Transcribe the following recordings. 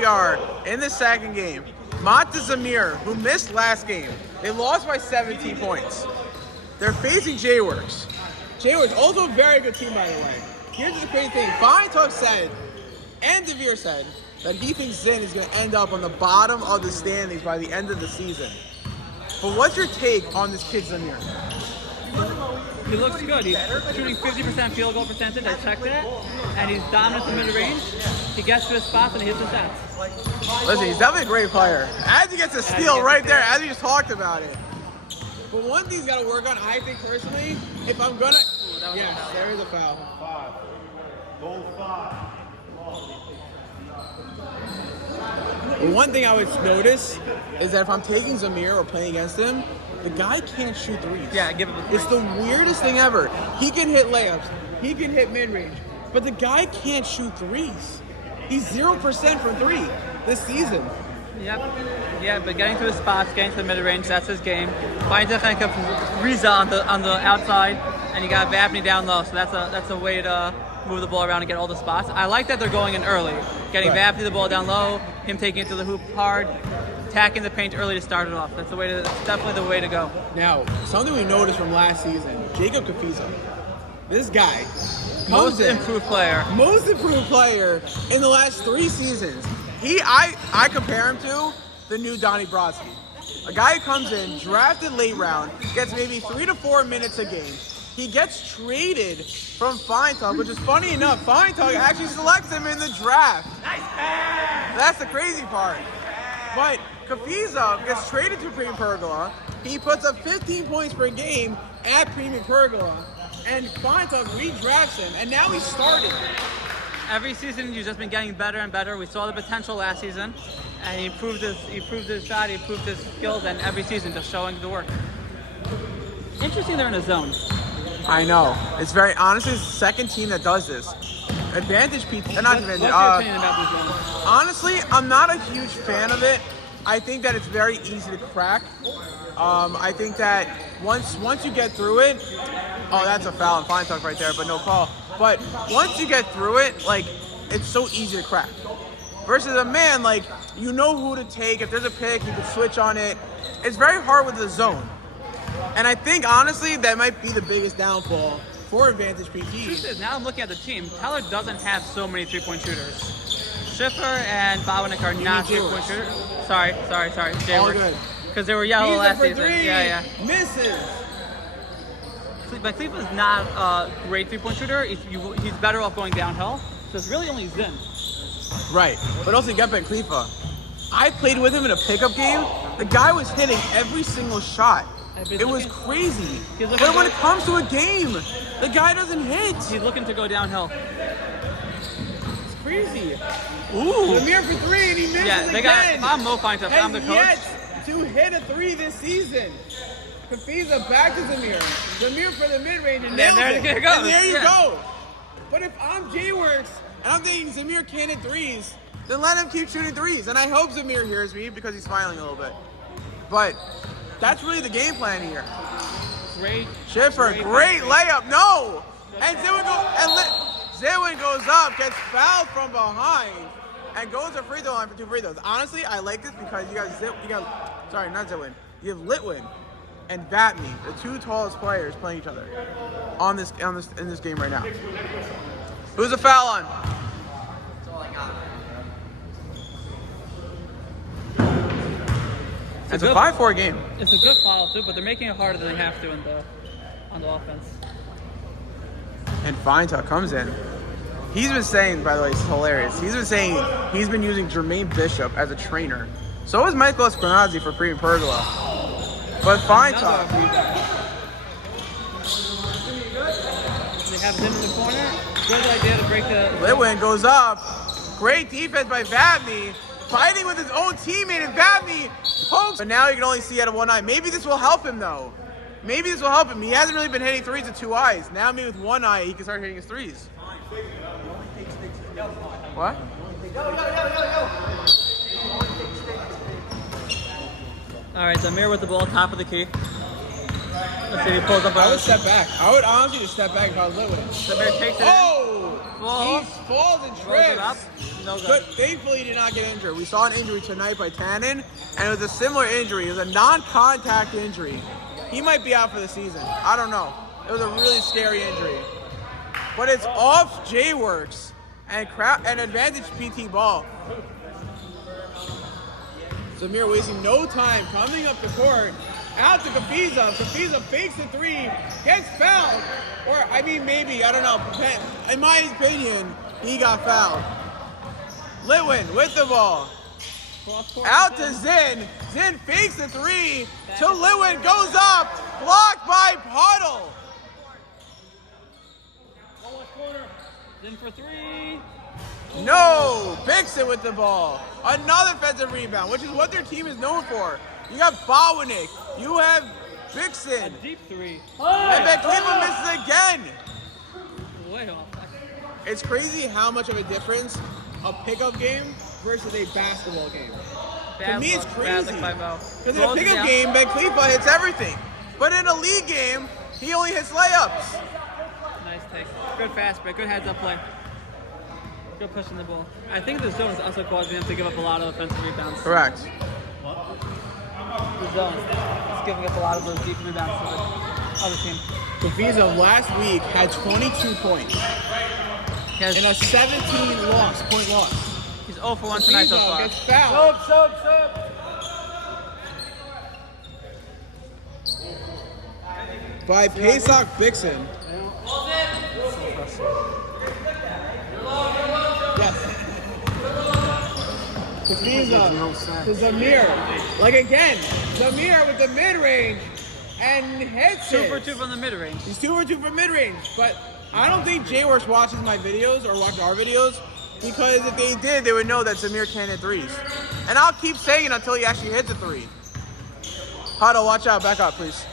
we are in the second game. Mott to Zamir, who missed last game. They lost by 17 points. They're facing Jworks. Jworks, also a very good team, by the way. Here's the crazy thing. Fine Talk said, and Devere said, that he thinks Zin is going to end up on the bottom of the standings by the end of the season. But what's your take on this kid Zamir? He looks good. He's shooting 50% field goal percentage. I checked it. And he's dominant in the mid-range. He gets to his spots and he hits his shots. Listen, he's definitely a great player. As he gets a steal right there, as we just talked about it. But one thing he's got to work on, I think personally, if I'm going to... Yes, there is a foul. 5. Goal 5. One thing I would notice is that if I'm taking Zamir or playing against him, the guy can't shoot threes. Yeah, give him a three. It's the weirdest thing ever. He can hit layups. He can hit mid-range. But the guy can't shoot threes. He's 0% from 3 this season. Yep. Yeah, but getting to his spots, getting to the mid-range, that's his game. Finding Riza on the outside, and you got Vapney down low, so that's a way to move the ball around and get all the spots. I like that they're going in early. Getting Vapney the ball down low, him taking it to the hoop hard, attacking the paint early to start it off. That's definitely the way to go. Now, something we noticed from last season, Jacob Kafiza. This guy Most improved player in the last 3 seasons. I compare him to the new Donnie Brodsky. A guy who comes in, drafted late round, gets maybe 3 to 4 minutes a game. He gets traded from Fine Talk, which is funny enough. Fine Talk actually selects him in the draft. Nice pass! That's the crazy part. But Kafiza gets traded to Premium Pergola. He puts up 15 points per game at Premium Pergola. And Fine Talk redrafts him, and now he's starting. Every season, he's just been getting better and better. We saw the potential last season, and he improved his shot, he improved his skills, and every season just showing the work. Interesting, they're in a zone. I know. It's very honestly, it's the second team that does this. Advantage PT, not advantage. What's your opinion about this zone? Honestly, I'm not a huge fan of it. I think that it's very easy to crack. I think that once you get through it, oh, that's a foul and Fine Talk right there, but no call. But once you get through it, like, it's so easy to crack. Versus a man, like, you know who to take. If there's a pick, you can switch on it. It's very hard with the zone. And I think, honestly, that might be the biggest downfall for Advantage PT. Truth is, now I'm looking at the team, Teller doesn't have so many three-point shooters. Schiffer and Bowanek are not three-point shooters. Sorry. Jworks. All good. Because they were yellow last season. Three. Yeah. Misses. But Cleveland's not a great three-point shooter. He's better off going downhill. So it's really only Zin. Right. But also, you got Ben Klifa. I played with him in a pickup game. The guy was hitting every single shot. It was crazy. But when it comes to a game, the guy doesn't hit. He's looking to go downhill. It's crazy. Ooh. Zamir for 3 and he misses again. I'm Mo Fine Talk. I'm the coach. Yet to hit a 3 this season. Kafiza back to Zamir. Zamir for the mid-range and nails it. And there you go. But if I'm Jworks and I'm thinking Zamir can't hit 3s, then let him keep shooting 3s. And I hope Zamir hears me because he's smiling a little bit. But that's really the game plan here. Schiffer, great layup. No! And Zewin goes up, gets fouled from behind, and goes to free throw line for 2 free throws. Honestly, I like this because you have Litwin and Batney, the 2 tallest players playing each other in this game right now. Who's the foul on? That's all I got. It's a 5-4 game. It's a good foul too, but they're making it harder than they have to on the offense. And Fine Talk comes in. He's been saying, by the way, it's hilarious. He's been saying he's been using Jermaine Bishop as a trainer. So is Michael Espinazzi for Premium Pergola. But Fine Talk. They have Zin in the corner. Good idea to break the... Litwin goes up. Great defense by Vapney. Fighting with his own teammate, and Vapney pokes. But now you can only see out of one eye. Maybe this will help him, though. Maybe this will help him. He hasn't really been hitting 3s with 2 eyes. Now maybe with 1 eye, he can start hitting his 3s. What? All right, Zamir with the ball, top of the key. Let's see if he pulls up. I would step back. I would honestly just step back if I was Litwin. Zamir takes it Oh! in. He falls and trips. No good. Good. Thankfully, he did not get injured. We saw an injury tonight by Tannen, and it was a similar injury. It was a non-contact injury. He might be out for the season. I don't know. It was a really scary injury. But it's off Jworks and advantage PT ball. Zamir wasting no time coming up the court. Out to Kafiza. Kafiza fakes the three, gets fouled. Or, I mean, maybe, I don't know. In my opinion, he got fouled. Litwin with the ball. Out to Zin. Zin fakes the three to Litwin, goes up. Blocked by Puddle. Zin for three. No, Bixen with the ball. Another defensive rebound, which is what their team is known for. You got Bowanik. You have Bixen. Deep three. And then Cleveland misses again. Way off. It's crazy how much of a difference a pickup game versus a basketball game. To me, it's crazy. Because in a pickup game, Ben Cleveland hits everything. But in a league game, he only hits layups. Nice take. Good fast break. Good heads-up play. Good pushing the ball. I think the zone is also causing them to give up a lot of offensive rebounds. Correct. The zone is giving up a lot of those deep rebounds to the other team. Kafiza last week had 22 points in a 17 point loss. He's 0 for 1 tonight so Kafiza far. gets fouled. Sub. By Pesach Bixen. Yes. Kafiza to Zamir. Like again, Zamir with the mid-range and hits 2 it. for 2 from the mid-range. He's 2 for 2 from mid-range, but I don't think Jworks watches my videos or watches our videos, because if they did, they would know that Zamir can't hit threes. And I'll keep saying it until he actually hits a three. Huddle, watch out, back up, please.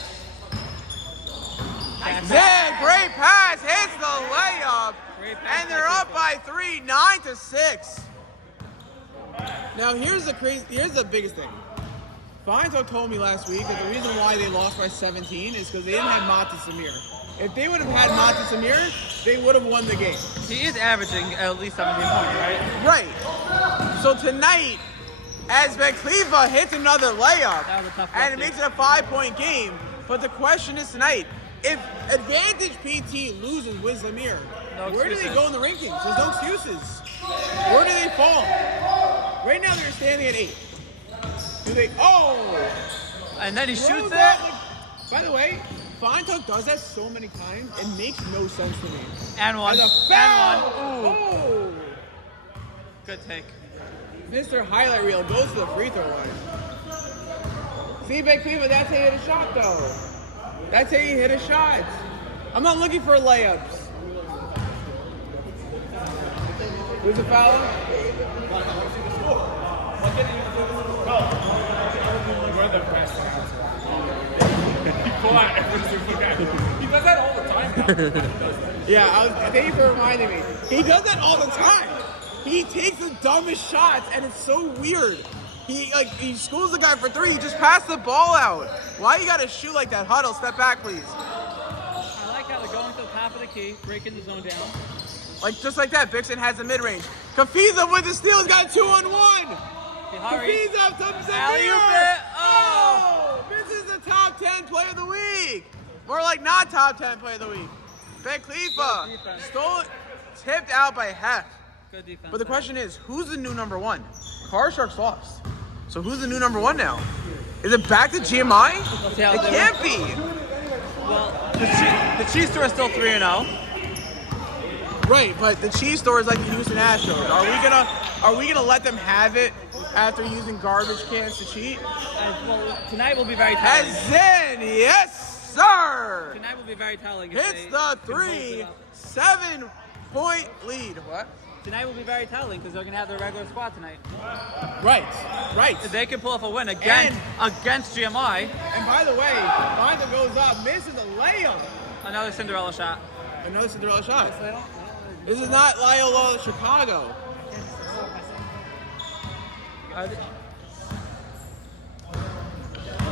Zed, great pass, hits the layup, and they're up by 3, 9-6. Now here's the biggest thing. Feinstock told me last week that the reason why they lost by 17 is because they didn't have Mata Samir. If they would have had Mata Samir, they would have won the game. He is averaging at least 17 points, right? Right. So tonight, as Bekliva hits another layup, That was a tough and it lefty. makes it a 5-point game, but the question is tonight, if Advantage PT loses with Zamir, No where do they excuses. go in the rankings? There's no excuses. Where do they fall? Right now they're standing at 8. Do they? Oh! And then he Throws shoots that, it. like, by the way, Feinstock does that so many times, it makes no sense to me. And one. As a And foul! one. Ooh. Oh! Good take. Mr. Highlight Reel goes to the free throw line. See, Big Cleveland, that's how you hit a shot, though. That's how you hit a shot. I'm not looking for layups. Who's a foul? We're the best. He does that all the time. Yeah, thank you for reminding me. He does that all the time. He takes the dumbest shots, and it's so weird. He schools the guy for 3. He just passed the ball out. Why you gotta shoot like that? Huddle, step back, please. I like how they're going to the top of the key, breaking the zone down. Like just like that, Bixen has the mid-range. Kafiza with the steal, he's got 2-on-1. He hurries. Kafiza up to Alley-oop Zamir. it. Oh! This is the top 10 player of the week. More like not top 10 player of the week. Ben Good Khalifa defense. stole it, tipped out by Hef. Good defense. But the question is, who's the new number 1? Car Sharks lost. So who's the new number 1 now? Is it back to GMI? Let's see how It they can't be. Well, the Chiefs are still 3-0. Right, but the Chiefs store is like the Houston Astros. Are we gonna let them have it after using garbage cans to cheat? Well, tonight will be very telling. As in, yes, sir. Tonight will be very telling. if Hits they the can hold it 3, up. 7-point lead. What? Tonight will be very telling because they're going to have their regular squad tonight. Right. If they can pull off a win against GMI, And by the way, Fonda goes up, misses a layup. another Cinderella shot. Another Cinderella shot. This is not Loyola Chicago.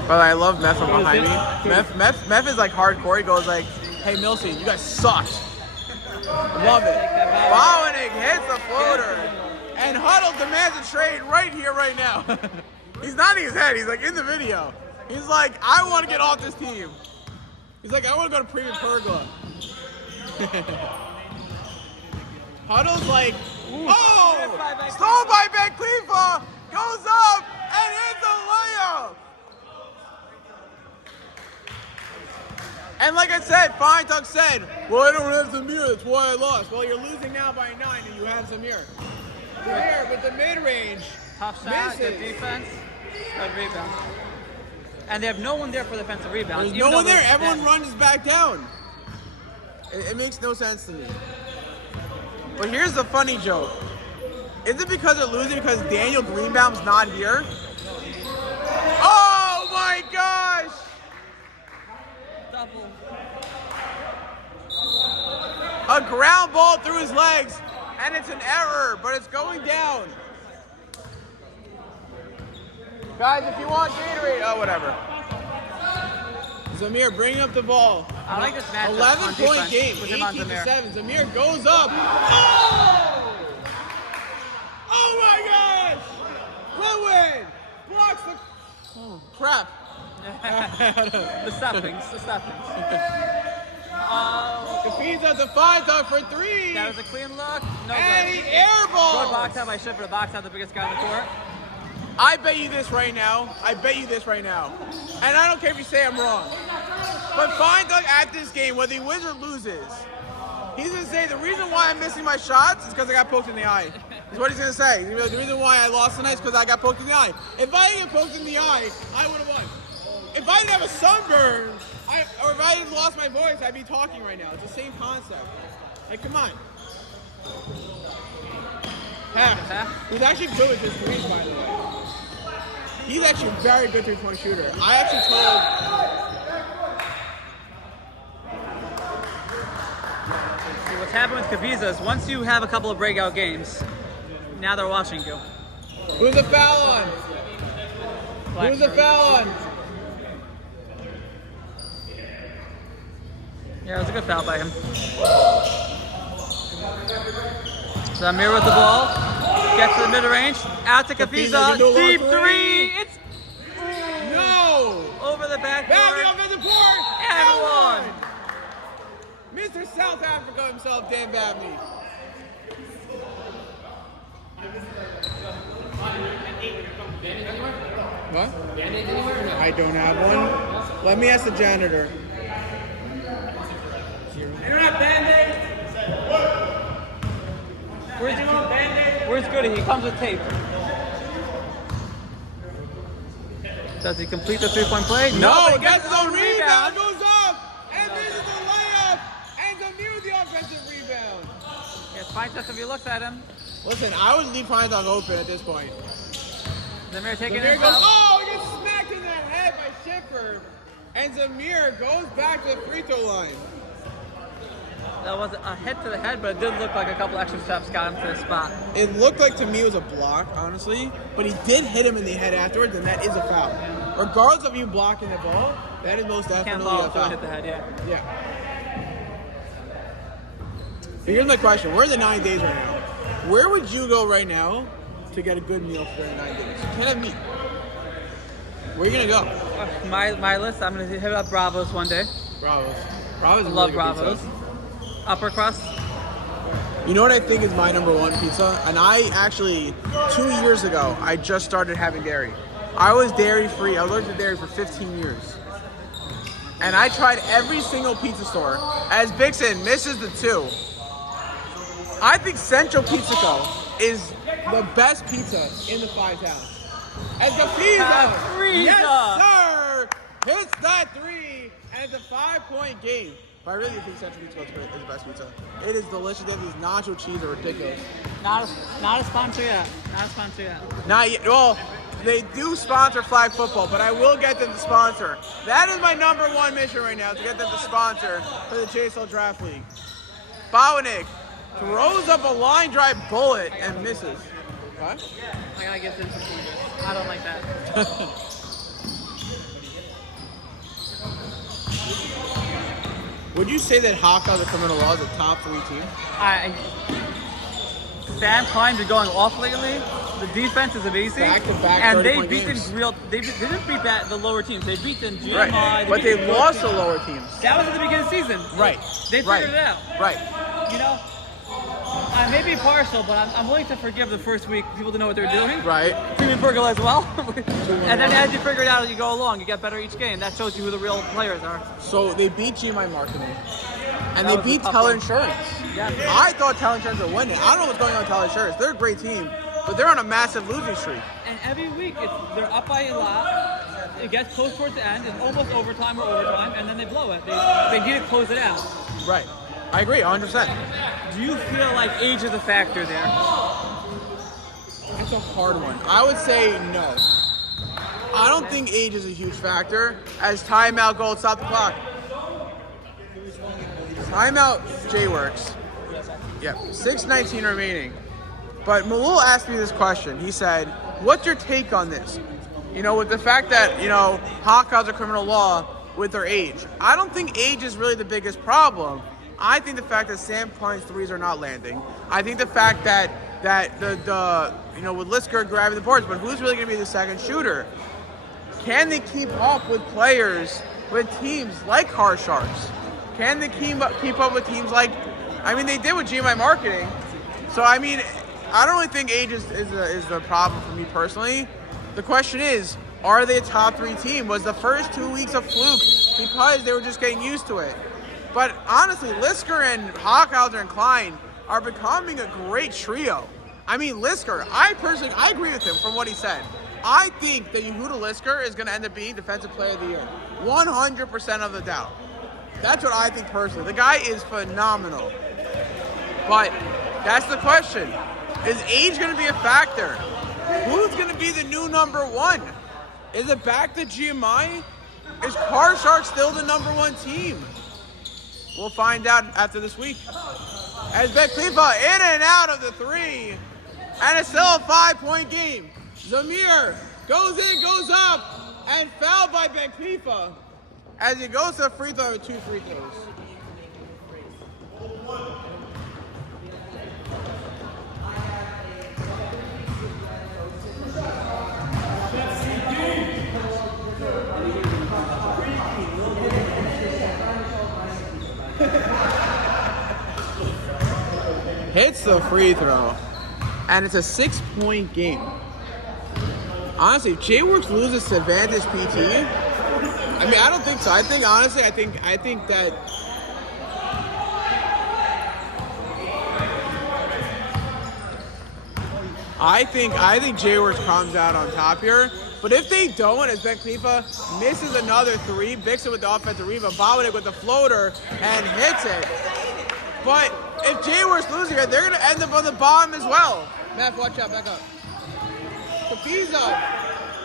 But I love Meth from behind me. Meth is like hardcore. He goes like, "Hey Milsey, you guys suck." Love it. Bowanik hits the floater. And Huddle demands a trade right here, right now. He's nodding his head. He's like in the video. He's like, I want to get off this team. He's like, I want to go to Premium Pergola. Huddle's like, oh! Stolen by Ben Cleaver! Goes up and hits a layup! And like I said, Fine Tuck said, well, I don't have Zamir, that's why I lost. Well, you're losing now by 9 and you have Zamir. Zamir with the mid-range. Tough shot, good defense, good rebound. And they have no one there for the defensive rebound. There's no one there, everyone runs back down. It makes no sense to me. But here's the funny joke. Is it because they're losing because Daniel Greenbaum's not here? Oh my gosh! Double. A ground ball through his legs, and it's an error, but it's going down. Guys, if you want Gatorade, oh, whatever. Zamir bringing up the ball. I like this matchup. 11-point game, 18-7. Zamir goes up. Oh! Oh my gosh! Lewin blocks the. Oh, crap. The stoppings. Defeats at the 5-dot for 3. That was a clean look. No And good. he airballs. Good box out by Schiffer. Box out the biggest guy on the court. I bet you this right now. And I don't care if you say I'm wrong. But Fine Doug at this game, whether he wins or loses, he's going to say the reason why I'm missing my shots is because I got poked in the eye. That's what he's going to say. He's gonna be like, the reason why I lost tonight is because I got poked in the eye. If I didn't get poked in the eye, I would have won. If I didn't have a sunburn, or if I didn't lost my voice, I'd be talking right now. It's the same concept. Like, come on. He's actually good with his threes, by the way. He's actually a very good three-point shooter. I actually told... See, what's happened with Kaviza is once you have a couple of breakout games, now they're watching you. Who's the foul on? Who's the foul on? Yeah, it was a good foul by him. Zamir with the ball. Gets to the mid-range. Out to Kaviza. Deep three. It's no. Over the backboard. Back the offensive board. And one. Mr. South Africa himself, Dan Babney. What? I don't have one. Let me ask the janitor. You don't have Band-Aid? Where's Goody? He comes with tape. Does he complete the three-point play? No, but he gets his own rebound. goes up, and misses the layup, and Zamir the offensive rebound. Yeah, Fine Tuck if you looked at him. Listen, I would leave Pine Dog open at this point. Zamir taking Zamir it. goes, oh, he gets smacked in the head by Schiffer, and Zamir goes back to the free throw line. That was a hit to the head, but it did look like a couple extra steps got him to the spot. It looked like to me it was a block, honestly, but he did hit him in the head afterwards, and that is a foul. Regardless of you blocking the ball, that is most Can't definitely fall a until foul. it hit the head, yeah. Yeah. Here's my question. We're in the 9 days right now. Where would you go right now to get a good meal for the 9 days? You can't have meat. Where are you going to go? My list, I'm going to hit up Bravos one day. Bravos. Bravos is Love really good Bravos. pizza. Upper crust. You know what I think is my #1 pizza? And I actually, 2 years ago, I just started having dairy. I was dairy-free. I was allergic to dairy for 15 years. And I tried every single pizza store. As Bixen misses the 2. I think Central Pizza Co. is the best pizza in the 5 towns. As the pizza, yes sir, hits that 3, and it's a 5-point game. But I really think Central Pizza Co. is the best pizza. It is delicious. They have these nacho cheese are ridiculous. Not a sponsor yet. Not yet. Well, they do sponsor flag football, but I will get them to sponsor. That is my #1 mission right now, to get them to sponsor for the JSL Draft League. Bowenig throws up a line drive bullet and misses. What? I gotta get this. I don't like that. Would you say that Hawkeye, the Criminal Law, is a top 3 team? Sam Klein's are going off lately. The defense is amazing. Back-to-back and they've 30-point beaten games. they didn't beat the lower teams. They beat the GMI. Right. But they lost the lower teams. That was at the beginning of the season. Right. They figured it out. Right. You know, I may be partial, but I'm willing to forgive the first week people to know what they're doing. Right. Team and Fergal as well. And then as you figure it out as you go along, you get better each game. That shows you who the real players are. So they beat GMI Marketing. And That they was a beat tough Teller one. Insurance. Yeah. I thought Teller Insurance would win it. I don't know what's going on with Teller Insurance. They're a great team, but they're on a massive losing streak. And every week, they're up by a lot. It gets close towards the end. It's almost overtime, and then they blow it. They need to close it out. Right. I agree, 100%. Do you feel like age is a factor there? It's a hard one. I would say no. I don't think age is a huge factor. As timeout goal, stop the clock. Timeout, Jworks. Yep, 6:19 remaining. But Malul asked me this question. He said, what's your take on this? You know, with the fact that, you know, Hawkeyes are criminal law with their age. I don't think age is really the biggest problem. I think the fact that Sam Klein's threes are not landing. I think the fact that the you know, with Lisker grabbing the boards, but who's really going to be the second shooter? Can they keep up with players, with teams like Car Sharks? Can they keep up with teams like, I mean, they did with GMI Marketing. So, I mean, I don't really think age is the problem for me personally. The question is, are they a top 3 team? Was the first 2 weeks a fluke because they were just getting used to it? But honestly, Lisker and Hawkhauser and Klein are becoming a great trio. I mean, Lisker, I agree with him from what he said. I think that Yehuda Lisker is going to end up being Defensive Player of the Year. 100% of the doubt. That's what I think personally. The guy is phenomenal. But that's the question. Is age going to be a factor? Who's going to be the new number 1? Is it back to GMI? Is Car Shark still the number 1 team? We'll find out after this week. As Beklifa in and out of the 3. And it's still a 5-point game. Zamir goes in, goes up, and fouled by Beklifa as he goes to free throw with 2 free throws. Hits the free throw, and it's a 6-point game. Honestly, if Jworks loses to Advantage PT, I mean, I don't think so. I think honestly, I think that I think Jworks comes out on top here. But if they don't, as Ben Klifa misses another 3, Bixen with the offensive rebound, Bowanek with the floater, and hits it. But if Jworks loses here, they're going to end up on the bottom as well. Matt, watch out, back up. Kafiza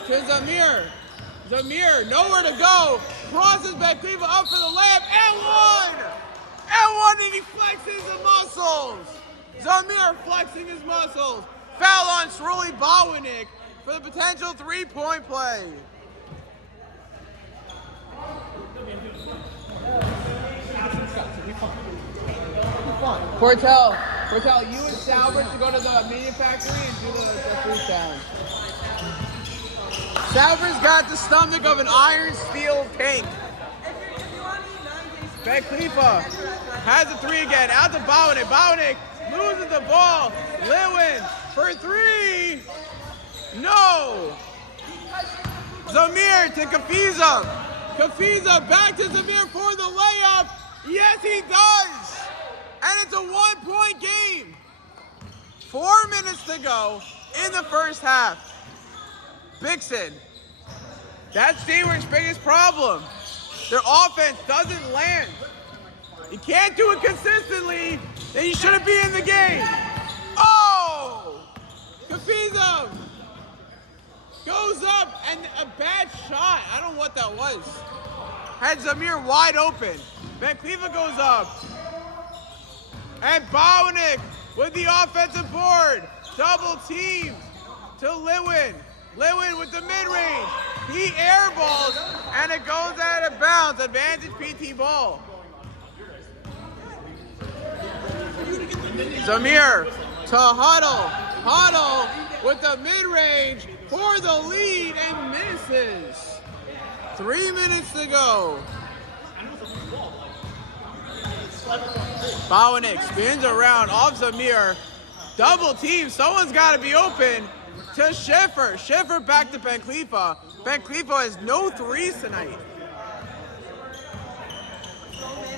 to Zamir. Zamir, nowhere to go. Crosses back, Cleveland up for the layup, and 1! And 1, and he flexes the muscles. Zamir flexing his muscles. Foul on Sruli Bowanek for the potential 3-point play. Portel, you and Salvage to go to the media factory and do the food challenge. Salvage got the stomach of an iron steel tank. Ben Klifa has the 3 again, out to Bowanek. Bowanek loses the ball. Lewin for 3. No. Zamir to Kafiza. Kafiza back to Zamir for the layup. Yes, he does. And it's a 1-point game. 4 minutes to go in the first half. Bixen. That's Jworks' biggest problem. Their offense doesn't land. You can't do it consistently, then you shouldn't be in the game. Oh! Kafiza goes up, and a bad shot. I don't know what that was. Had Zamir wide open. Van Cleveland goes up. And Bowanek with the offensive board. Double teamed to Lewin. Lewin with the mid-range. He airballs, and it goes out of bounds. Advantage PT ball. Zamir to Huddle. Huddle with the mid-range for the lead and misses. 3 minutes to go. Bowanek spins around off Zamir. Double team. Someone's got to be open to Schiffer. Schiffer back to Ben Klifa. Ben Klifa has no threes tonight.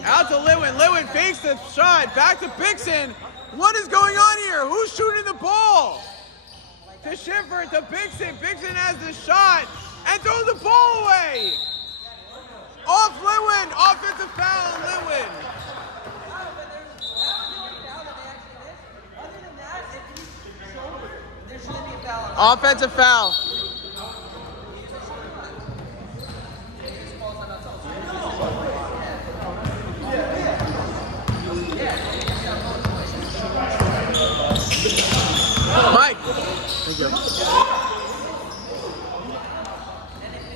Out to Lewin. Lewin fakes the shot. Back to Bixen. What is going on here? Who's shooting the ball? To Schiffer, to Bixen. Bixen has the shot and throws the ball away. Off Lewin. Offensive foul on Lewin. Offensive foul. Mike. Thank you.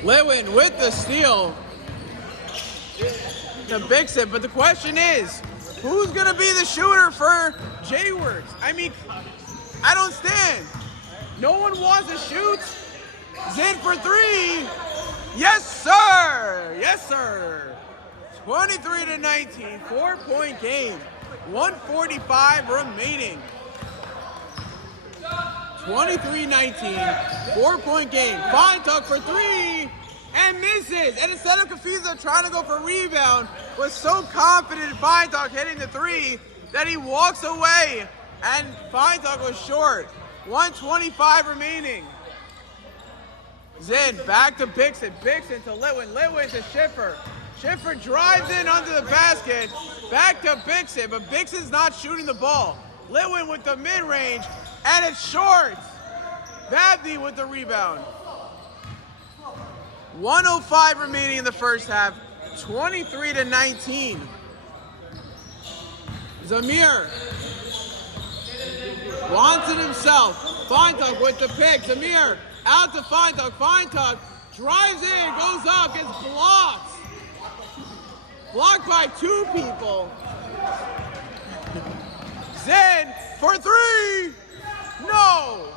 Lewin with the steal to Bixen, but the question is, who's going to be the shooter for Jworks? I mean, I don't stand. No one wants to shoot. Zin for three. Yes, sir. Yes, sir. 23-19, 4-point game. 1:45 remaining. 23-19, 4-point game. Fine tuck for three and misses. And instead of Confiza trying to go for a rebound, was so confident in Fine tuck hitting the three that he walks away. And Fine tuck was short. 1:25 remaining. Zin back to Bixen. Bixen to Lewin. Lewin to Schiffer. Schiffer drives in under the basket. Back to Bixen, but Bixen's not shooting the ball. Lewin with the mid-range, and it's short. Babney with the rebound. 1:05 remaining in the first half. 23-19. Zamir wants it himself. Fine tuck with the pick. Zamir out to Fine tuck. Fine tuck drives in, goes up, gets blocked. Blocked by two people. Zin for three. No.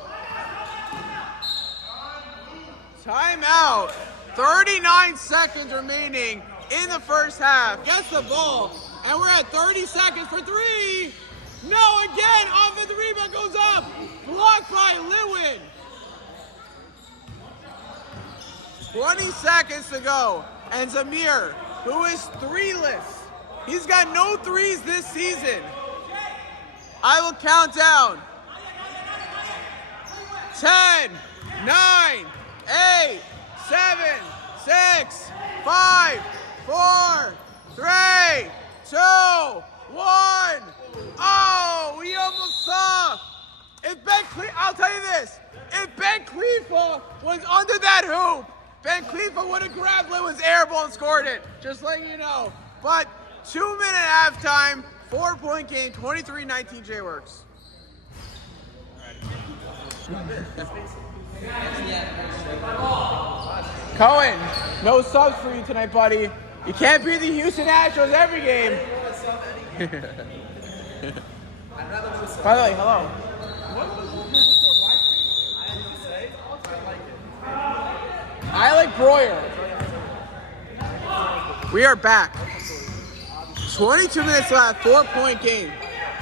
Timeout. 39 seconds remaining in the first half. Gets the ball, and we're at 30 seconds for three. No, again, offensive rebound goes up. Blocked by Lewin. 20 seconds to go. And Zamir, who is three-less. He's got no threes this season. I will count down. 10, 9, 8, 7, 6, 5, 4, 3, 2, 1. Oh, we almost saw. I'll tell you this. If Ben Klifa was under that hoop, Ben Klifa would have grabbed Lewin's air ball and scored it. Just letting you know. But 2-minute halftime, 4-point game, 23-19 Jworks. Cohen, no subs for you tonight, buddy. You can't beat the Houston Astros every game. By the way, hello. I like Breuer. We are back. 22 minutes left, 4-point game.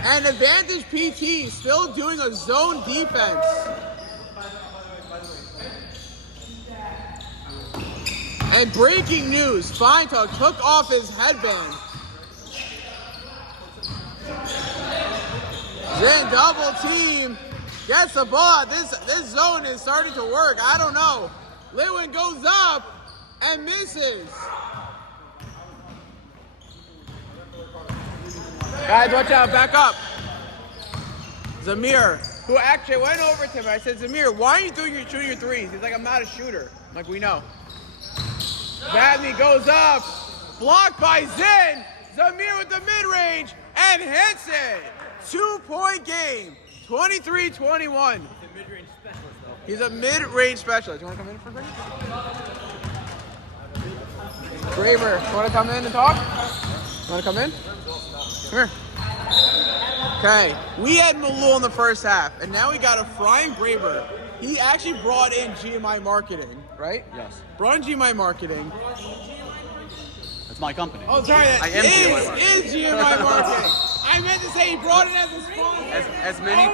And Advantage PT still doing a zone defense. And breaking news, Fine tuck took off his headband. Zin double team, gets the ball out. This zone is starting to work. I don't know. Lewin goes up and misses. Guys, watch out, back up. Zamir, who actually went over to him. I said, Zamir, why are you shooting your threes? He's like, I'm not a shooter. I'm like, we know. Babney goes up, blocked by Zin. Zamir with the mid-range and hits it. 2-point game, 23-21. He's a mid-range specialist. You want to come in for a second? Braver, you want to come in and talk? You want to come in? Come here. Okay, we had Malul in the first half, and now we got a Brian Graber. He actually brought in GMI Marketing, right? Yes. Brought in GMI Marketing. It's my company. Oh, sorry, that I am GMI Marketing. is GMI Marketing. I meant to say he brought it as a sponsor. As many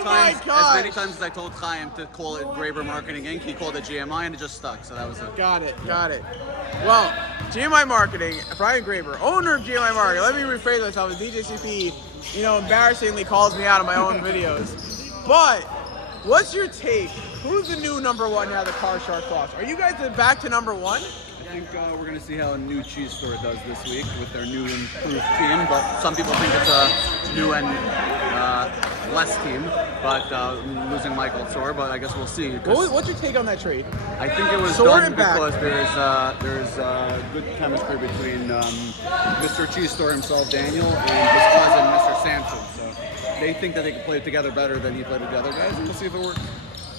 times as I told Chaim to call it Graber Marketing Inc., he called it GMI, and it just stuck. So that was it. Got it. Well, GMI Marketing, Brian Graber, owner of GMI Marketing. Let me rephrase myself. As DJCP, embarrassingly calls me out on my own videos. But what's your take? Who's the new number one now? The Car Shark Floss. Are you guys back to number one? I think we're going to see how a new cheese store does this week with their new improved team. But some people think it's a new and less team. But losing Michael Tsor, but I guess we'll see. What's your take on that trade? I think it was Tsor done and back. because there's good chemistry between Mr. Cheese Store himself, Daniel, and his cousin, Mr. Sampson. So they think that they can play together better than he played with the other guys, and we'll see if it works.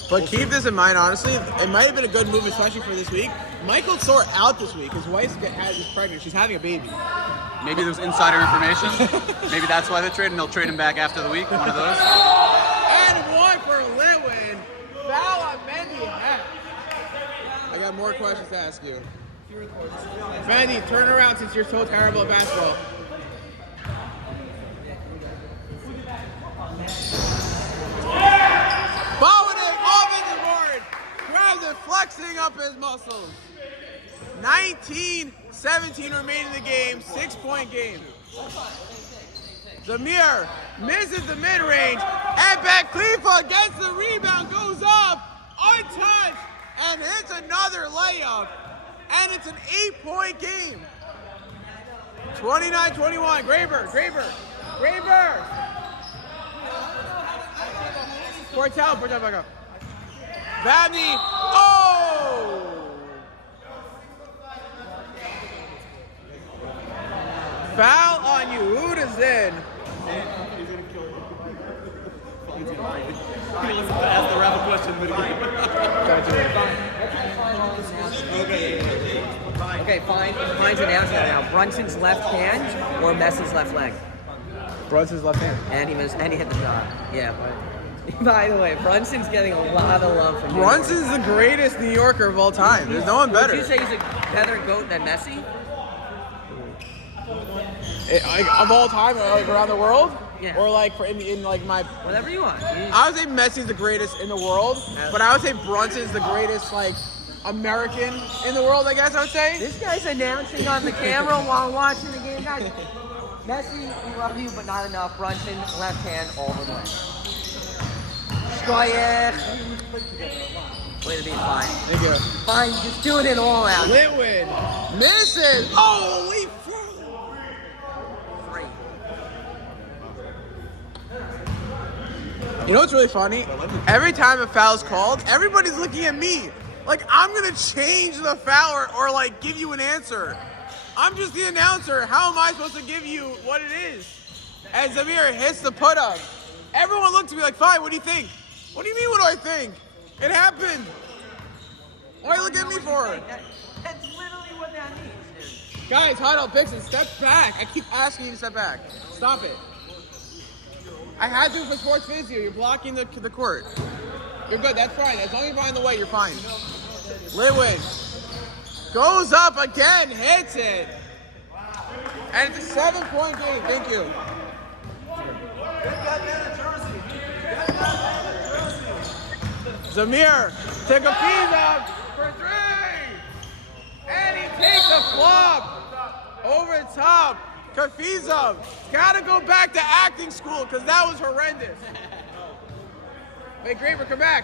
But keep this in mind, honestly, it might have been a good move, especially for this week. Michael Tsor out this week. His wife is pregnant. She's having a baby. Maybe there's insider information. Maybe that's why they trade, and they'll trade him back after the week. One of those. And one for Litwin. Foul on Mendy. I got more questions to ask you. Mendy, turn around since you're so terrible at basketball. Bowening offensive board. Grabs it, flexing up his muscles. 19-17 remaining in the game. 6-point game. Zamir misses the mid-range. And Backlifa gets the rebound, goes up, untouched, and hits another layup. And it's an 8-point game. 29-21. Graber. Portal back up. Babney. Oh! Foul on you. Huda's in. He's gonna kill him. He's gonna fight it. He wants to ask the rap a question, but Okay, Fine's announcing it now. Brunson's left hand or Messi's left leg? Brunson's left hand. And he hit the shot. Yeah, but by the way, Brunson's getting a lot of love from Brunson's the greatest New Yorker of all time. There's no one better. Would you say he's a better GOAT than Messi? Of all time, like around the world? Yeah. Or like in like my... Whatever you want. I would say Messi's the greatest in the world, but I would say Brunson's the greatest like American in the world, I guess I would say. This guy's announcing on the camera while watching the game. Guys, Messi, we love you, but not enough. Brunson, left hand, all the way. Way to be Fine. Thank you. Fine, just doing it all out. Litwin misses. Holy Free. You know what's really funny? Every time a foul's called, everybody's looking at me. Like, I'm going to change the foul or, like, give you an answer. I'm just the announcer. How am I supposed to give you what it is? As Zamir hits the put-up, everyone looks at me like, fine, what do you think? What do you mean, what do I think? It happened. Why are you looking at me for? That's literally what that means, dude. Guys, huddle, Pixon, step back. I keep asking you to step back. Stop it. I had to for sports physio. You're blocking the court. You're good. That's fine. As long as you're behind the way, you're fine. Litwin goes up again, hits it. And it's a 7-point game. Thank you. Zamir to Kafiza for three. And he takes a flop over the top. Kafiza gotta go back to acting school because that was horrendous. Hey, Graber, come back.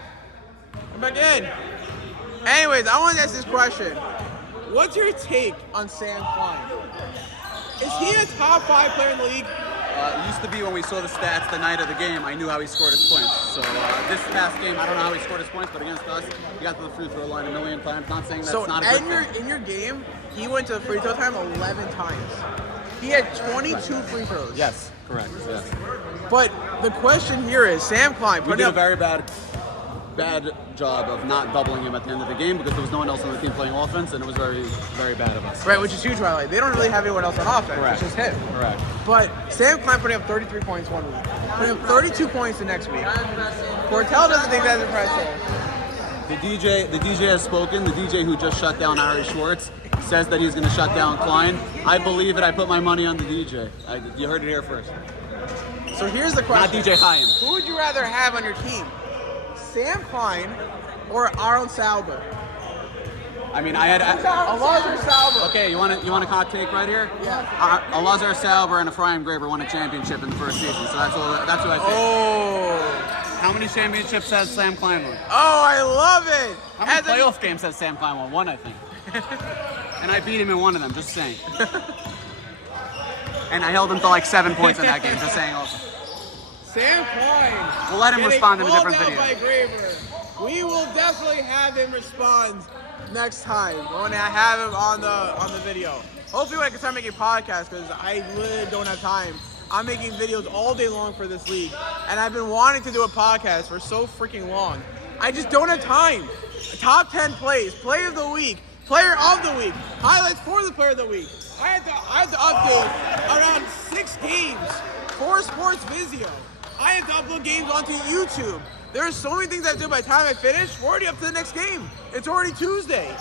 Come back in. Anyways, I want to ask this question. What's your take on Sam Klein? Is he a top 5 player in the league? It used to be when we saw the stats the night of the game, I knew how he scored his points. So this past game, I don't know how he scored his points, but against us, he got to the free throw line a million times. Not saying that's not a good thing. In your game, he went to the free throw time 11 times. He had 22 free throws. Yes, correct. Yes. But the question here is, Sam Klein We putting did a up very bad job of not doubling him at the end of the game because there was no one else on the team playing offense, and it was very, very bad of us. right, which is huge highlight. They don't really have anyone else on offense. Correct. It's just him. Correct. But Sam Klein putting up 33 points one week, put him 32 points the next week. Cortell doesn't think that's impressive. The DJ has spoken. The DJ who just shut down Ari Jworks says that he's going to shut down Klein. I believe it. I put my money on the DJ. You heard it here first. So here's the question. Not DJ Chaim. Who would you rather have on your team? Sam Klein or Aaron Sauber? I mean, I had Alazar Sauber. Okay, you want a hot take right here? Yeah. Alazar Sauber and Ephraim Graber won a championship in the first season, so that's what I think. Oh. How many championships has Sam Klein won? Oh, I love it. How many playoff games has Sam Klein won? One, I think. And I beat him in one of them, just saying. And I held him to like 7 points in that game, just saying also. Sam Klein. We'll let him respond in a different video. video. By Graber. We will definitely have him respond next time when I have him on the video. Hopefully when I can start making podcasts, because I literally don't have time. I'm making videos all day long for this league, and I've been wanting to do a podcast for so freaking long. I just don't have time. Top 10 plays, play of the week, player of the week, highlights for the player of the week. I have to update around 6 games for Sports Vizio. I have to upload games onto YouTube. There's so many things I have to do by the time I finish. We're already up to the next game. It's already Tuesday.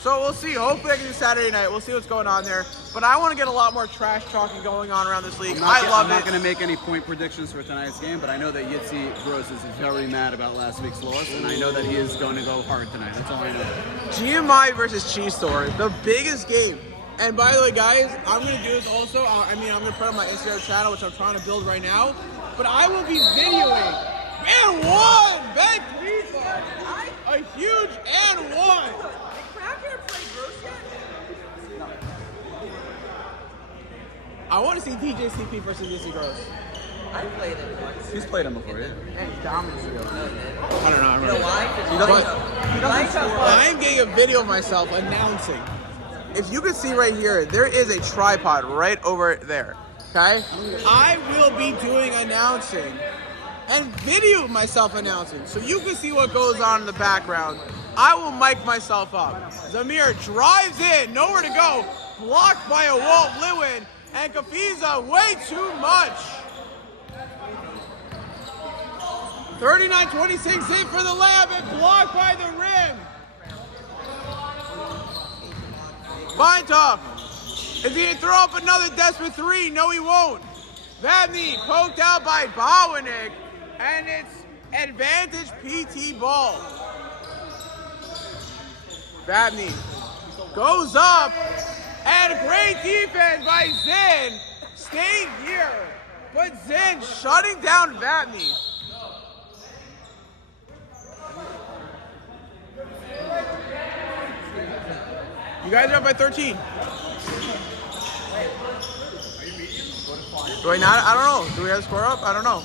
So we'll see. Hopefully I can do Saturday night. We'll see what's going on there. But I want to get a lot more trash talking going on around this league. I'm not going to make any point predictions for tonight's game, but I know that Yitzi Gross is very mad about last week's loss, and I know that he is going to go hard tonight. That's all I know. GMI versus Cheese Store, the biggest game. And by the way, guys, I'm going to do this also. I'm going to put it on my Instagram channel, which I'm trying to build right now. But I will be videoing. And one! Ben Cleveland! A huge and one! Did Cracker play Gross yet? I want to see DJ CP versus Yitzi Gross. I played it once. He's played him before, yeah. And he's dominant. I don't know. I You know why? He doesn't score. I'm getting a video of myself announcing. If you can see right here, there is a tripod right over there. Okay? I will be doing announcing and video myself announcing, so you can see what goes on in the background. I will mic myself up. Zamir drives in, nowhere to go, blocked by a Walt Lewin, and Kafiza way too much. 39-26 hit for the layup and blocked by the rim. Feintoff. Is he going to throw up another desperate three? No, he won't. Vabney poked out by Bowanek, and it's advantage PT ball. Vabney goes up, and great defense by Zin. Staying here, but Zin shutting down Vabney. You guys are up by 13. Do I not? I don't know. Do we have a score up? I don't know.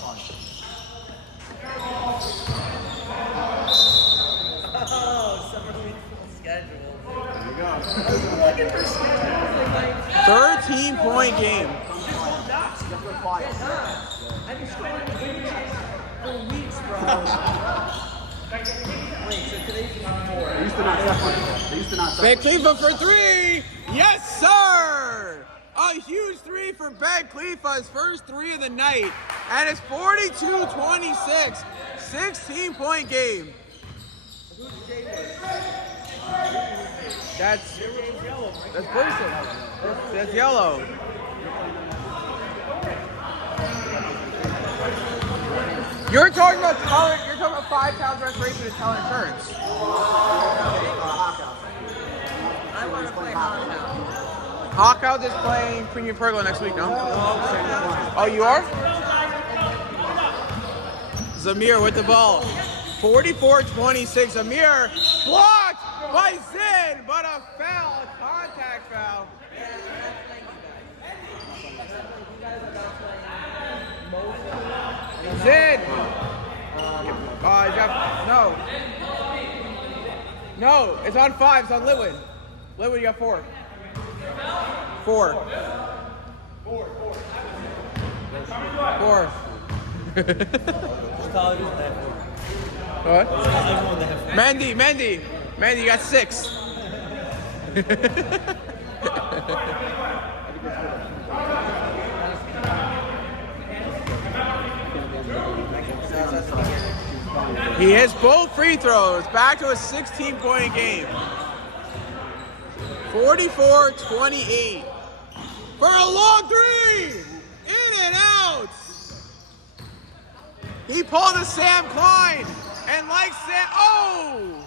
Oh, summer league schedule. There you go. Looking for schedules. 13-point game. I've been scrolling the game for weeks, bro. Wait, so today's 4. They used to not Ben Cleveland for three. Yes, sir. A huge three for Ben Cleveland, his first three of the night. And it's 42-26. 16-point game. That's Burson. That's yellow. You're talking about talent. You're talking about 5 times restoration and talent insurance. I want to play Hawkhouse. Hawkhouse is playing Premium Pergola next week, no? Oh, you are? Zamir with the ball. 44-26. Zamir blocked by Zin, but a foul, a contact foul. Zin. No, it's on 5. It's on Litwin. Litwin, you got 4. 4. 4. What? Mendy, you got 6. He hits both free throws. Back to a 16-point game. 44-28. For a long three! In and out! He pulled a Sam Klein. And like Sam, oh!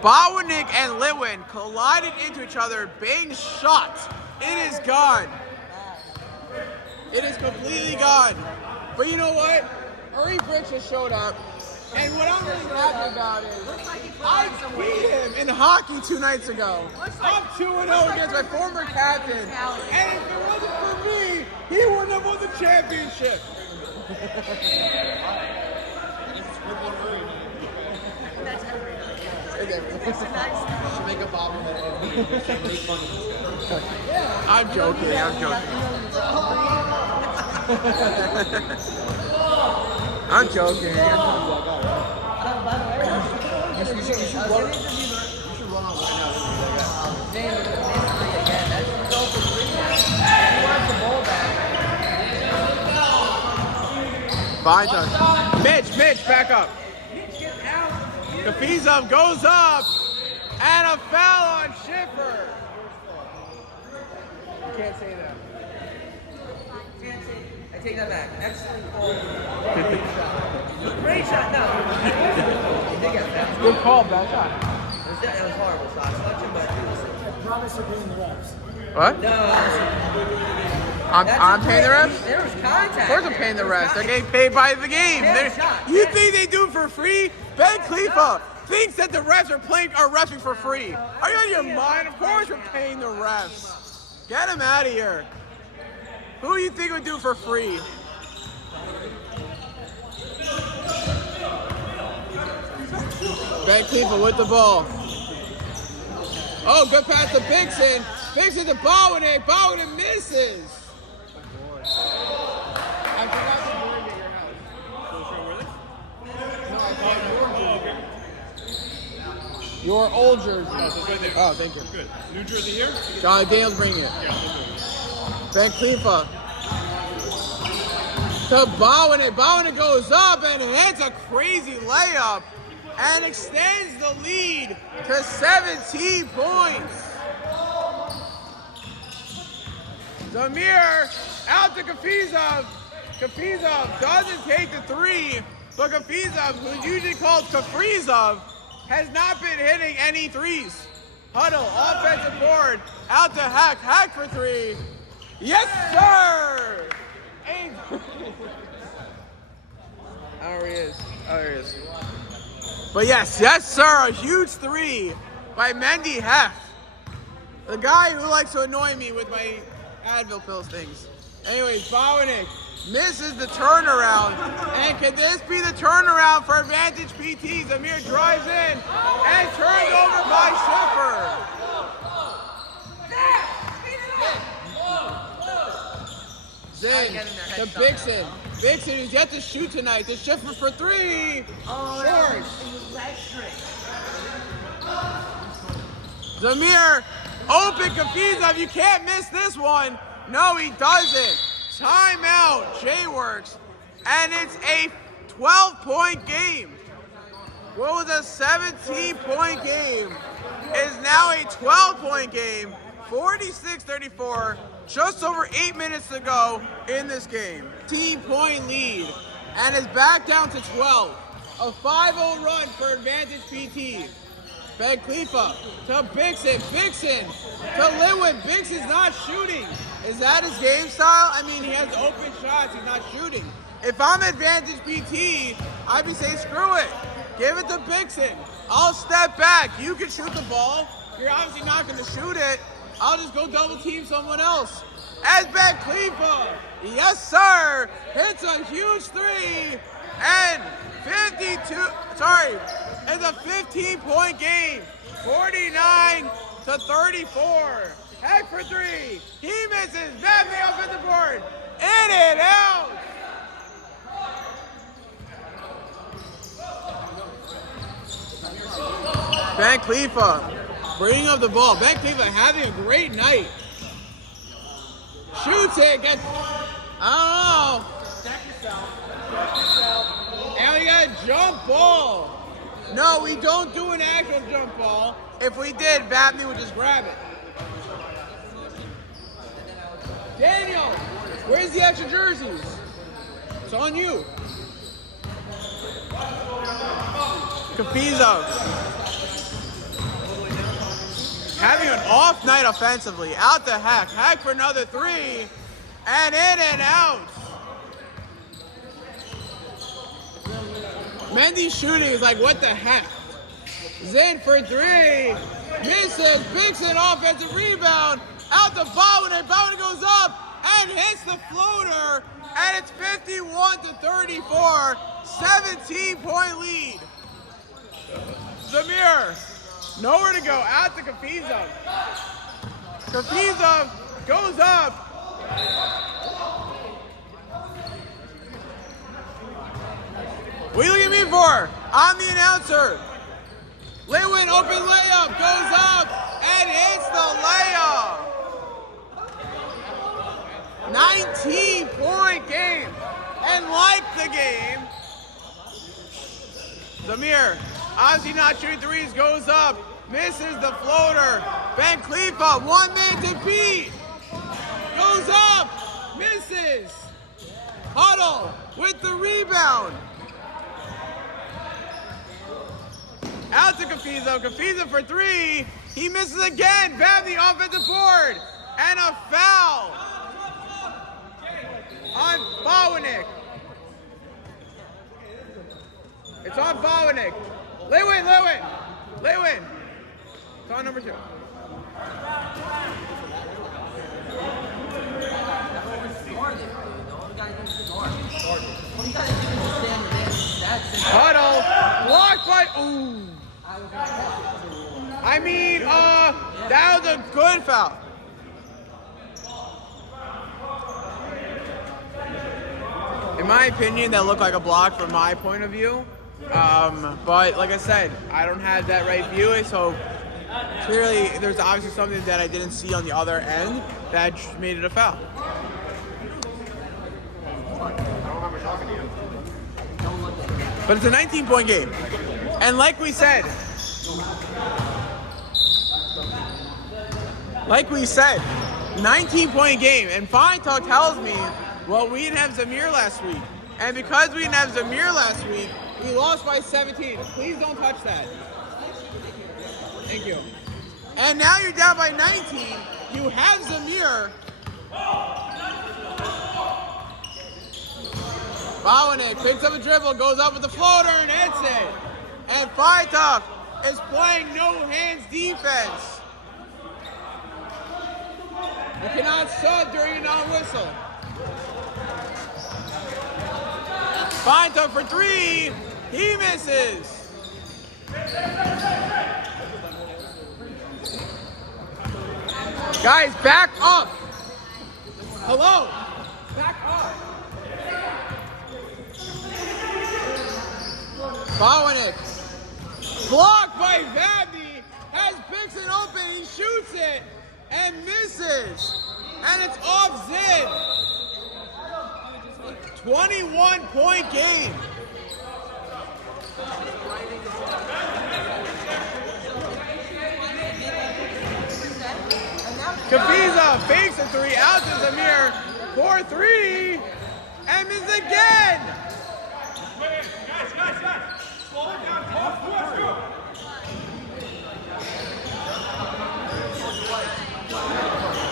Bowanik and Lewin collided into each other. Bang shot. It is gone. It is completely gone. But you know what? Uri Bricks just showed up. And what I'm really happy about is I beat him in hockey 2 nights ago. I'm 2-0 against my former captain. And if it wasn't for me, he wouldn't have won the championship. Make a bob I'm joking. I'm joking. You should run on right now. Fine touch. Mitch, back up. Kafizov goes up, and a foul on Schiffer. You can't say that. I take that back. Excellent call. Great shot. No. You did get that. Good call, bad shot. That was horrible shot selection, but it was. Promise of being the refs. What? No. I'm paying the refs? There was contact. Of course I'm paying the refs. They're getting paid by the game. You think they do it for free? Ben Klifa thinks that the refs are refing for free. Are you out of your mind? Of course we're paying the refs. Get him out of here. Who do you think would do it for free? Ben Klifa with the ball. Oh, good pass to Bixen. Bixen to Bowanik. Bowanik misses. I forgot to bring it at your house. Your old jersey. No, so it's right there. Oh, thank you. Good. New jersey here? Johnny Daniels bringing it. Ben Klifa. To Bowanik. Bowanik goes up and hits a crazy layup and extends the lead to 17 points. Zamir out to Kafizov. Kafizov doesn't take the three, but Kafizov, who's usually called Kafrizov, has not been hitting any threes. Huddle, offensive board, out to Hack. Hack for three. Yes, sir! I don't know where he is. Oh, there he is. But yes, sir, a huge three by Mendy Hef. The guy who likes to annoy me with my Advil pills things. Anyways, Bowanik misses the turnaround. And can this be the turnaround for Advantage PT? Zamir drives in and turned over by Schiffer. Zing to Bixen. Bixen who's yet to shoot tonight. To Schiffer for three. Short. Zamir, open Kafizov. You can't miss this one. No, he doesn't. Timeout, Jworks. And it's a 12-point game. What was a 17-point game is now a 12-point game. 46-34. Just over 8 minutes to go in this game. 18-point lead. And it's back down to 12. A 5-0 run for Advantage PT. Ben Klifa to Bixen. Bixen to Lewin. Bixen's not shooting. Is that his game style? I mean, he has open shots. He's not shooting. If I'm Advantage PT, I'd be saying, screw it. Give it to Bixen. I'll step back. You can shoot the ball. You're obviously not going to shoot it. I'll just go double team someone else. As Ben Klifa, yes sir, hits a huge three, and it's a 15-point game, 49-34. Heck for three, he misses, that thing up at the board, in and out. Ben Klifa bringing up the ball. Ben Klifa having a great night. shoots it. Gets, I don't know. And we got a jump ball. No, we don't do an actual jump ball. If we did, Vapney would just grab it. Daniel, where's the extra jerseys? It's on you. Capizzo. Having an off night offensively. Out the Hack. Hack for another three. And in and out. Mendy's shooting is like, what the heck? Zin for three. Misses. Picks an offensive rebound. Out to Bowen. And Bowen goes up and hits the floater. And it's 51-34. 17-point lead. Zamir. Nowhere to go. Out to Kapizov. Kapizov goes up. What are you looking at me for? I'm the announcer. Lewin, open layup, goes up and hits the layup. 19-point game. And like the game, Zamir, obviously not shooting threes, goes up, misses the floater. Van Cleef, 1 man to beat. Goes up, misses. Huddle with the rebound. Out to Capizzo. Capizzo for three. He misses again. Bam the offensive board. And a foul on Bowanek. It's on Bowanek. Lewin. It's on number 2. Huddle. Blocked by... Ooh. I mean, that was a good foul. In my opinion, that looked like a block from my point of view. But like I said, I don't have that right view, so clearly there's obviously something that I didn't see on the other end that made it a foul. But it's a 19-point game. And like we said, 19-point game. And Fine Talk tells me, well, we didn't have Zamir last week. And because we didn't have Zamir last week, we lost by 17. Please don't touch that. Thank you. And now you're down by 19. You have Zamir. Bowanek picks up a dribble, goes up with the floater, and hits it. And Fine Talk is playing no hands defense. You cannot sub during a non-whistle. Fine Talk for three. He misses. Guys, back up. Hello. Back up. Bowanek. Blocked by Vabney. Has Bixen open. He shoots it and misses. And it's off Zid. 21-point game. Capizzo fakes a three, out to Zamir for three, and misses again.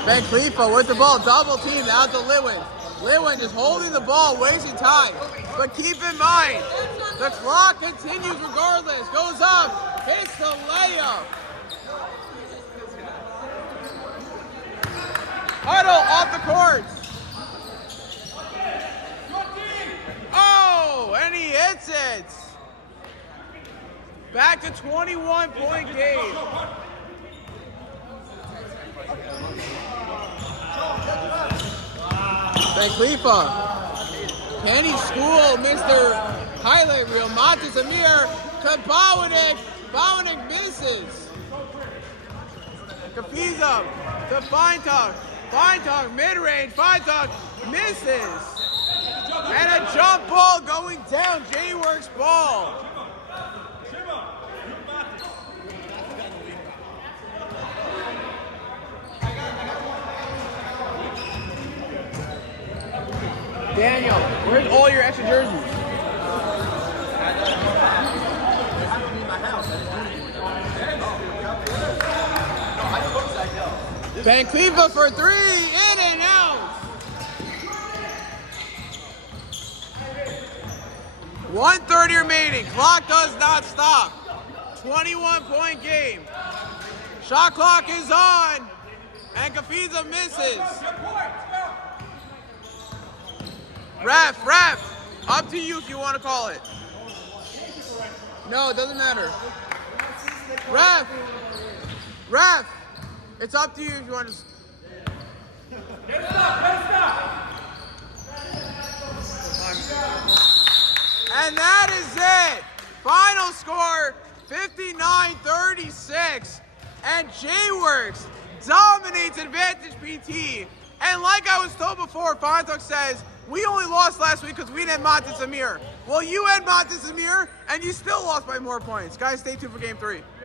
Van Cleef with the ball, double team out to Lewin. Lewin just holding the ball, wasting time. But keep in mind, the clock continues regardless. Goes up, hits the layup. Huddle off the court. Oh, and he hits it. Back to 21-point game. Van Cleef. Can he school Mr. Highlight Reel? Montes Amir to Bowanek. Bowanek misses. Capizzo to Fine Talk. Fine talk, mid-range. Fine talk, misses. And a jump ball going down. Jworks ball. Daniel, where's all your extra jerseys? Van Cleva for three, in and out. 1:30 remaining, clock does not stop. 21-point game. Shot clock is on, and Kafiza misses. Ref, up to you if you want to call it. No, it doesn't matter. Ref, it's up to you if you want to. And that is it. Final score, 59-36. And Jworks dominates Advantage PT. And like I was told before, Fontok says, we only lost last week because we didn't have Montes Amir. Well, you had Montes Amir, and you still lost by more points. Guys, stay tuned for Game 3.